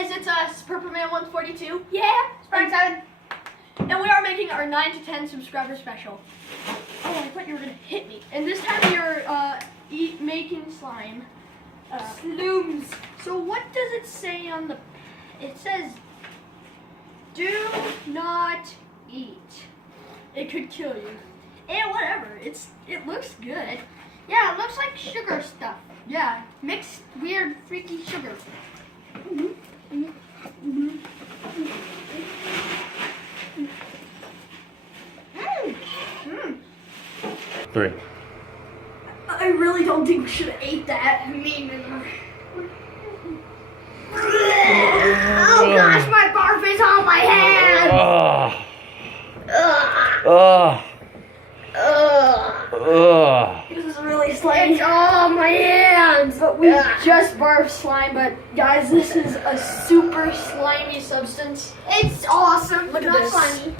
guys, it's us, Purpleman 142. Yeah, Spark 7. And we are making our 9 to 10 subscriber special. Oh, I thought you were gonna hit me. And this time we are making slime. Slooms. So what does it say on the? It says, "Do not eat. It could kill you." And whatever. It looks good. Yeah, it looks like sugar stuff. Yeah, mixed weird freaky sugar. Three. I really don't think we should have ate that. Me neither. Oh gosh, my barf is on my hand. This is really slimy. It's on my hands. But we just barfed slime, but guys, this is a super slimy substance. It's awesome. Look at Not this. slimy.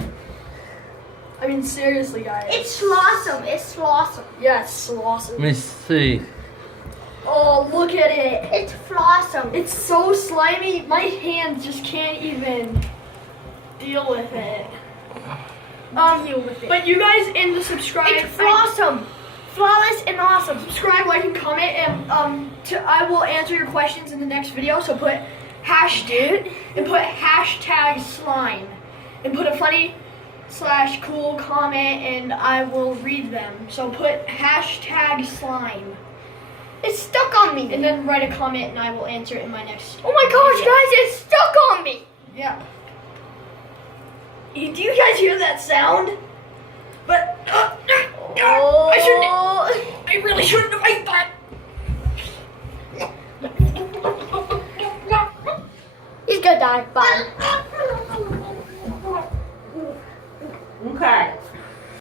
I mean, seriously, guys. It's slossome. It's slossome. Yeah, it's awesome. Let me see. Oh, look at it. It's flossome. It's so slimy, my hands just can't even deal with it. Deal with it. But you guys in the subscribe. It's flossome. Flawless and awesome. Subscribe, like, and comment, and I will answer your questions in the next video. So put hashtag slime, and put a funny / cool comment, and I will read them. So put hashtag slime, It's stuck on me. and then write a comment, and I will answer it in my next. Oh my gosh, video. guys, it's stuck on me. Yeah. Do you guys hear that sound? But I really shouldn't have ate that. He's gonna die. Bye.